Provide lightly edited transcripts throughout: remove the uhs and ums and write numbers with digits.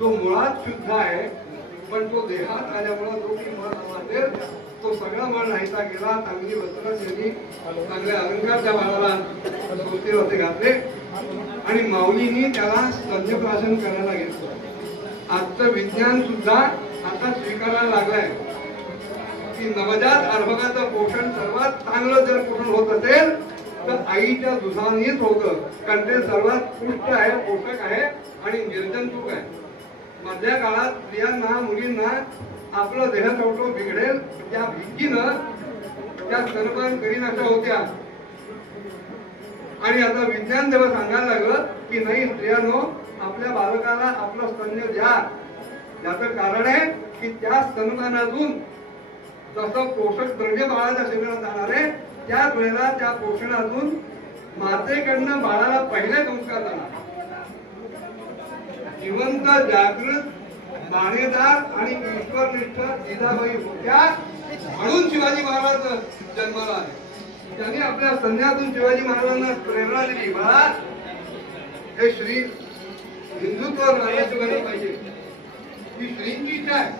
तो मुळात शुद्ध आहे, पण तो देहात आल्यामुळे जो की मळ असेल तो सगळा मळ नाहीसा गेला. चांगली वस्त्र त्यांनी चांगले अलंकार त्या बाळाला संस्थेवरती घातले आणि माऊलींनी त्याला स्तन्यप्राशन करायला घेतलं. आजचं विज्ञान सुद्धा आता स्वीकारायला लागलंय की नवजात अर्भकाचं पोषण सर्वात चांगलं जर पोषण होत असेल तर आईच्या दुधानेच होतं, कारण ते सर्वात पुष्ट आहे, पोषक आहे आणि निर्जंतुक आहे. मधल्या काळात स्त्रियांना मुलींना आपलं देह चवटो बिघडेल त्या भीतीनं त्या स्तनपान करीन अशा होत्या. आणि आता विज्ञान जेव्हा सांगायला लागलं की नाही स्त्रियांनो, आपल्या बालकाला आपलं स्तन्य द्या. याचं कारण आहे की त्या स्तनपानातून जसं पोषक द्रव्य बाळाच्या शरीरात जाणार आहे त्याच वेळेला त्या पोषणातून मातेकडनं बाळाला पहिले संस्कार जाणार. जिवंत जागृत मानेदार आणि ईश्वरनिष्ठ जिजाबाई होत्या, म्हणून शिवाजी महाराज जन्माला आले. त्यांनी आपल्या सैन्यातून शिवाजी महाराजांना प्रेरणा दिली, बाळा हे श्री हिंदुत्व राज्याची झालं पाहिजे. ही श्रींची इच्छा आहे,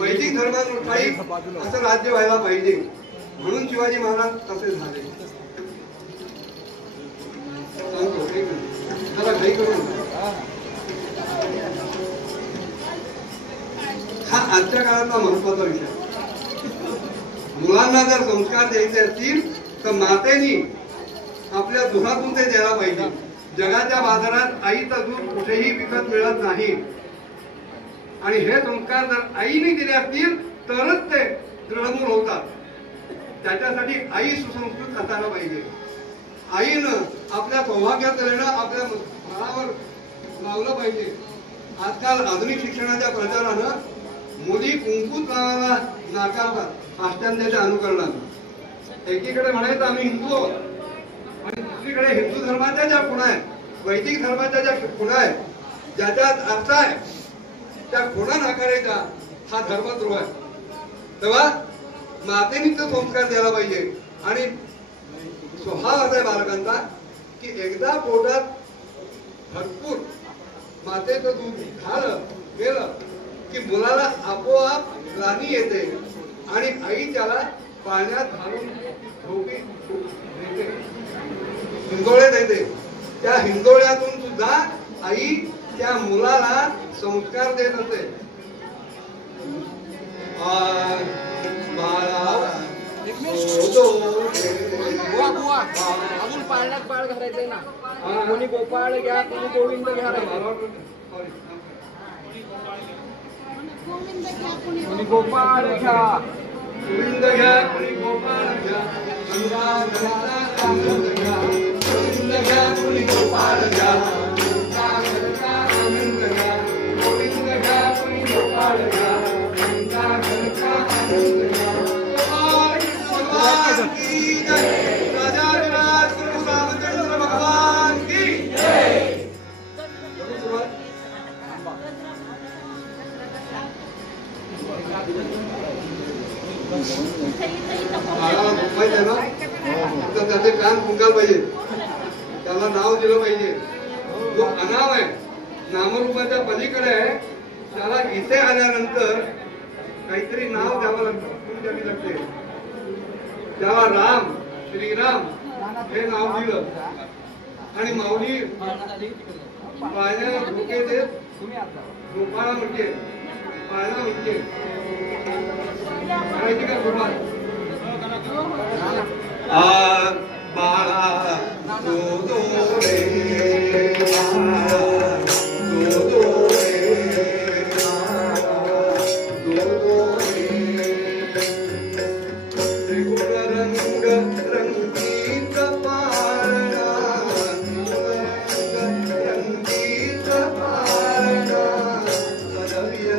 वैदिक धर्मानुसार असं राज्य व्हायला पाहिजे, म्हणून शिवाजी महाराज तसे झाले. त्याला काही करू हा आजच्या काळातला महत्वाचा विषय. मुलांना जर संस्कार द्यायचे असतील तर मातेनी आपल्या दुधातून ते द्यायला पाहिजे. जगाच्या बाजारात आईचं दूध कुठेही विकत मिळत नाही आणि हे संस्कार जर आईने दिले असतील तरच ते दृढमूल होतात. त्याच्यासाठी आई सुसंस्कृत असायला पाहिजे. आईनं आपल्या सौभाग्याचं लेणं आपल्या मनावर लावलं पाहिजे. आजकाल आधुनिक शिक्षणाच्या प्रचारानं मुली कुंकूच लावायला नाकारतात पाश्चात्याच्या अनुकरणानं. एकीकडे म्हणायचं आम्ही हिंदू आहोत आणि दुसरीकडे हिंदू धर्माच्या ज्या खुणा आहेत, वैदिक धर्माच्या ज्या खुणा आहेत, ज्याच्यात अर्थ आहे त्या खुणा नाकारायचा हा धर्मद्रोह आहे. तेव्हा मातेने तो संस्कार द्यायला पाहिजे. आणि स्वभाव असा आहे बालकांचा की एकदा पोटात भरपूर मातेचं दूध झालं गेलं की मुलाला आपोआप ग्लानी येते आणि आई त्याला पाण्यात घालून झोपी देते, हिंदोळे देते. त्या हिंदोळ्यातून सुद्धा आई त्या मुलाला संस्कार देत असते. अजून पाळण्यात बाळ घालायचंय ना. कोणी गोपाळ घ्या, कोणी गोविंद घ्या, कोणी गोपाळ घ्या, गोविंद घ्या, कोणी गोपाळ घ्या, आनंद घ्या, गोविंद घ्या, कोणी गोपाळ घ्या, आनंद घ्या, गोविंद घ्या, कोणी गोपाळ घ्या, आनंद घ्या. भगवान की जय, राजा विराज गुरु रामचंद्र भगवान की जय. जो अनाव आहे, नामरूपाच्या पलीकडे आहे, त्याला इथे आल्यानंतर काहीतरी नाव द्यावं लागतं, द्यावी लागते. त्याला राम, श्रीराम हे नाव दिलं आणि माऊली पाळण्याला धोके देत गोपाळा म्हणजे पाळणा म्हणजे करायची का गोपाळ बाळा दो दो रे दो दो रे दो दो रे रंग रंगीत पाळणा रंगीत पाळणा सदविय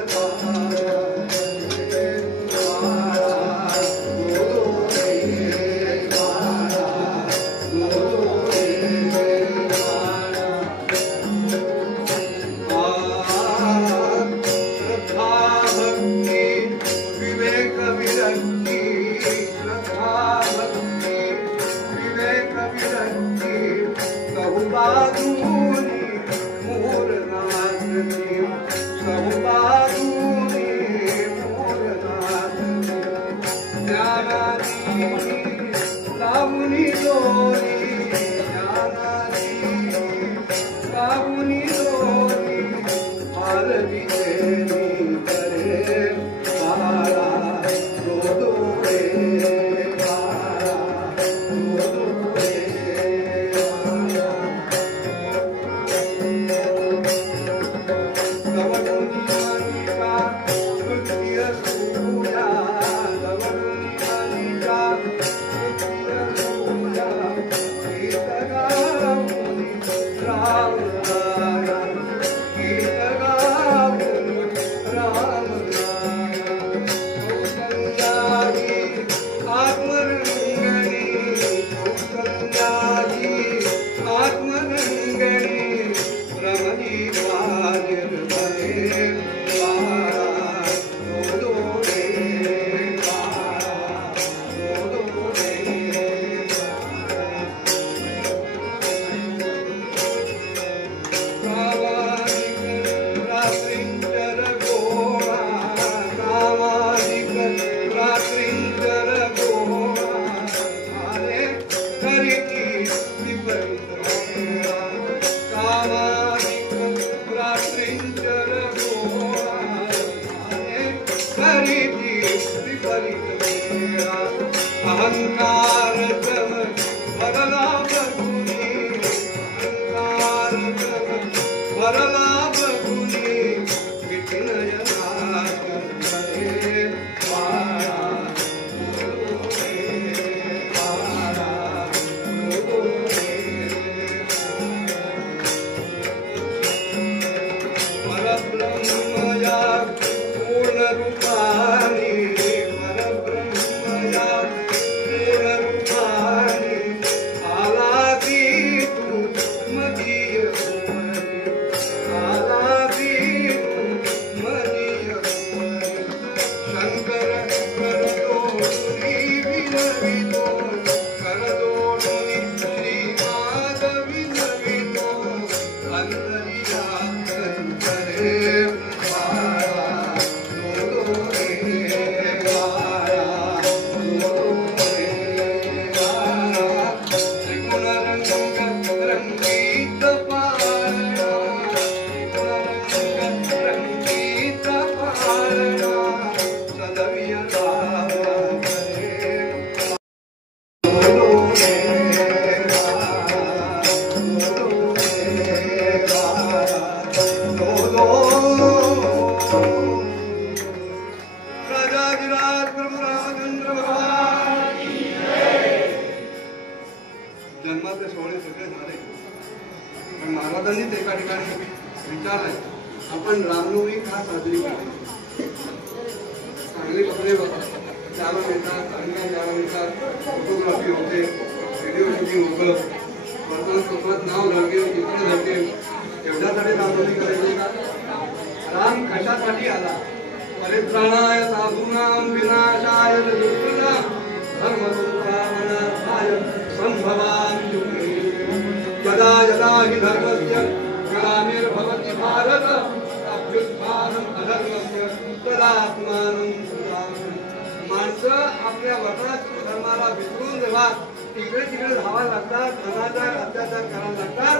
जन्माचे सोहळे सगळे झाले, पण महाराजांनीच एका ठिकाणी विचारलंय, आपण रामनवमी का साजरी करतो? चांगले कपडे द्यायला मिळतात, चांगल्या द्यायला मिळतात, फोटोग्राफी होते, व्हिडिओ शूटिंग होतं, वर्तमानपत्रात नाव लागेल, चित्र लागेल, एवढ्यासाठी रामनवमी करायची का? राम कशासाठी आला? परित्राणाय साधूनां विनाशाय दुष्कृतां धर्मसंस्थापनार्थाय संभवामि युगे। यदा यदा हि धर्मस्य भारत अभ्युत्थानम अधर्मस्य तदात्मानं सुधारणं. माणसं आपल्या वर्णाश्रम धर्माला विसरून जेव्हा इकडे तिकडे धावायला लागतात, अनाचार अत्याचार करायला लागतात,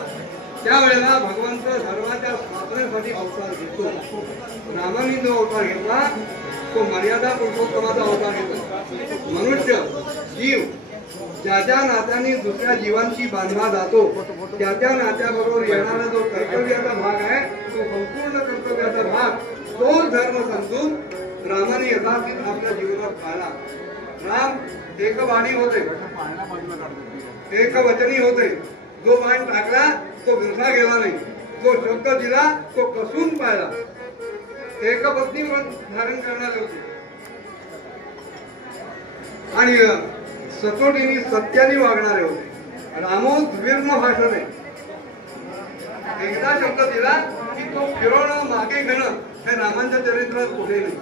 त्यावेळेला भगवंत धर्माच्या स्थापनेसाठी अवतार घेतो. रामाने जो अवतार घेतला तो मर्यादा पुरुषोत्तमाचा अवतार घेतो. मनुष्य जीव ज्या ज्या नात्याने दुसऱ्या जीवांची बांधला जातो त्या त्या नात्याबरोबर येणारा जो कर्तव्याचा भाग आहे तो संपूर्ण कर्तव्याचा भाग तोच धर्म समजून रामाने यथाचित आपल्या जीवनात पाळला. राम एकवाणी होते, एकवचनी होते. जो बाण टाकला तो व्यर्था गेला नाही, जो शब्द दिला तो कसून पाळला. एकपत्नी व्रत धारण करणारे होते आणि सचोटीने सत्याने वागणारे होते. रामो द्विर्म भाषणे, एकदा शब्द दिला की तो फिरवणं मागे घेणं हे रामांच्या चरित्रात कुठे नाही.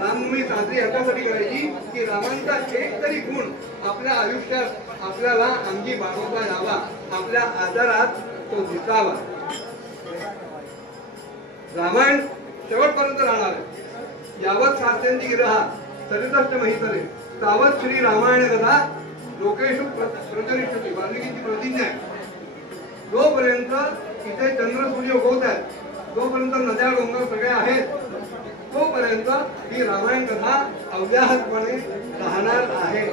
रामभूमी साजरी याच्यासाठी करायची की रामांचा एक तरी गुण आपल्या आयुष्यात आपल्याला अंगी बाळगता यावा, आपल्या आजारात तो दिसावा. रामायण शेवटपर्यंत राहणार आहे. यावत शास्त्रेंची गिरहा चरितश्च महितले तावत श्री रामायण कथा लोकेशु प्रचलिष्यते. वाल्मिकीची प्रतिज्ञा आहे. जोपर्यंत इथे चंद्र सूर्य होत आहेत, जोपर्यंत नद्या डोंगर सगळे आहेत, तोपर्यंत ही रामायण कथा अव्याहतपणे राहणार आहे.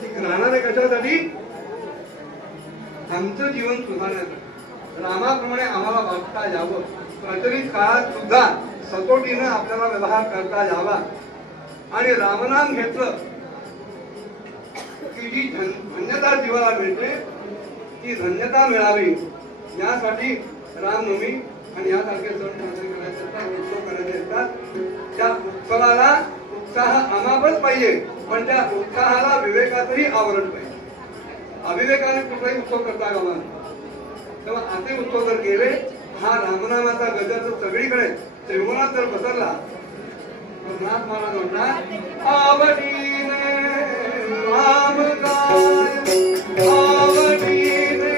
ती राहणार आहे कशासाठी? आमचं जीवन सुधारण्यासाठी, रामाप्रमाणे आम्हाला वागता यावं, प्रचलित काळात सुद्धा सचोटीनं आपल्याला व्यवहार करता यावा. आणि रामनाम घेतलं की जी धन्यता जीवाला मिळते ती धन्यता मिळावी यासाठी रामनवमी आणि यासारखे सण साजरे करायचे असतात, उत्सव करायचे असतात. त्या उत्सवाला उत्साह आमापच पाहिजे, पण त्या उत्साहाला विवेकाचंही आवरण पाहिजे. अविवेकाने कुठलाही उत्सव करता कामा नये. तेव्हा असे उत्सव जर केले, हा रामनामाचा गजर जर सगळीकडे त्रिभुवनात जर पसरला तर नाथ महाराज म्हणतात आवडीने राम गाय, आवडीने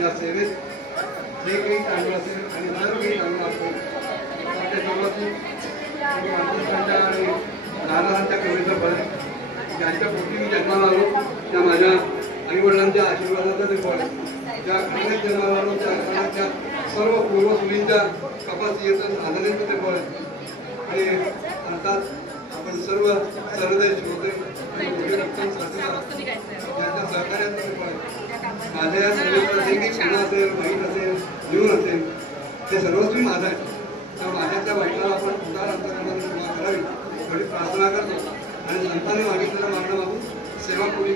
या सेवेत जे काही चांगलं असेल आणि सर्व काही चांगलं असेल त्या सर्वांच्या आणि लहानांच्या कविता फळ ज्यांच्या पोटी मी जन्माला आलो त्या माझ्या आईवडिलांच्या आशीर्वादाचं ते फळ, ज्या घराण्यात जन्माला आलो त्या घराण्याच्या सर्व पूर्वसुरींच्या कपासीचं साधनेचं ते फळ. आणि अर्थात आपण सर्व सहृदय श्रोते आणि मोठे रक्षण साधना यांच्या सहकार्याचं ते फळ. माझ्या या सर्वेचा जे काही क्षण असेल, माहीत असेल, जीवन असेल, ते सर्वस्वी माझं आहे. तर माझ्या त्या वाईटाला आपण उदार अंतर्गत सेवा करावी थोडी प्रार्थना करतो आणि संतांनी मागितलेलं मागणं मागून सेवा पूर्ण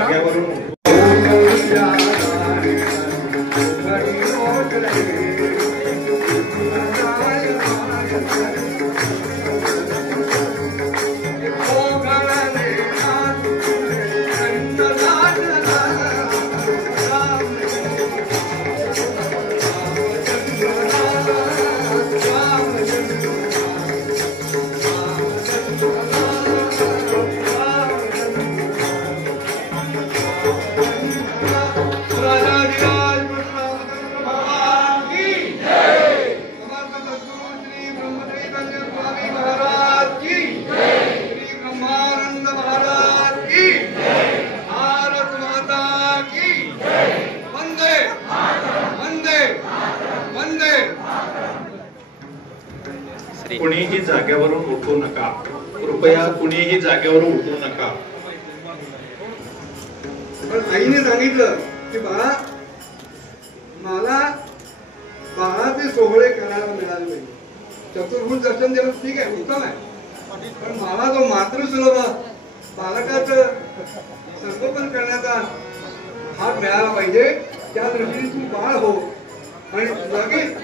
जागेवरून कुणीही जागेवरून उठू नका. कृपया कुणीही जागेवरून उठू नका. पण आईने सांगितलं की बाळा मला बाळाचे सोहळे करायला मिळाले पाहिजे. चतुर्भुज दर्शन देणं ठीक आहे, उत्तम आहे, पण मला जो मातृसुलभ बालकाचं संगोपन करण्याचा भाग मिळाला पाहिजे. त्या दृष्टीने तू बाळ हो आणि लगेच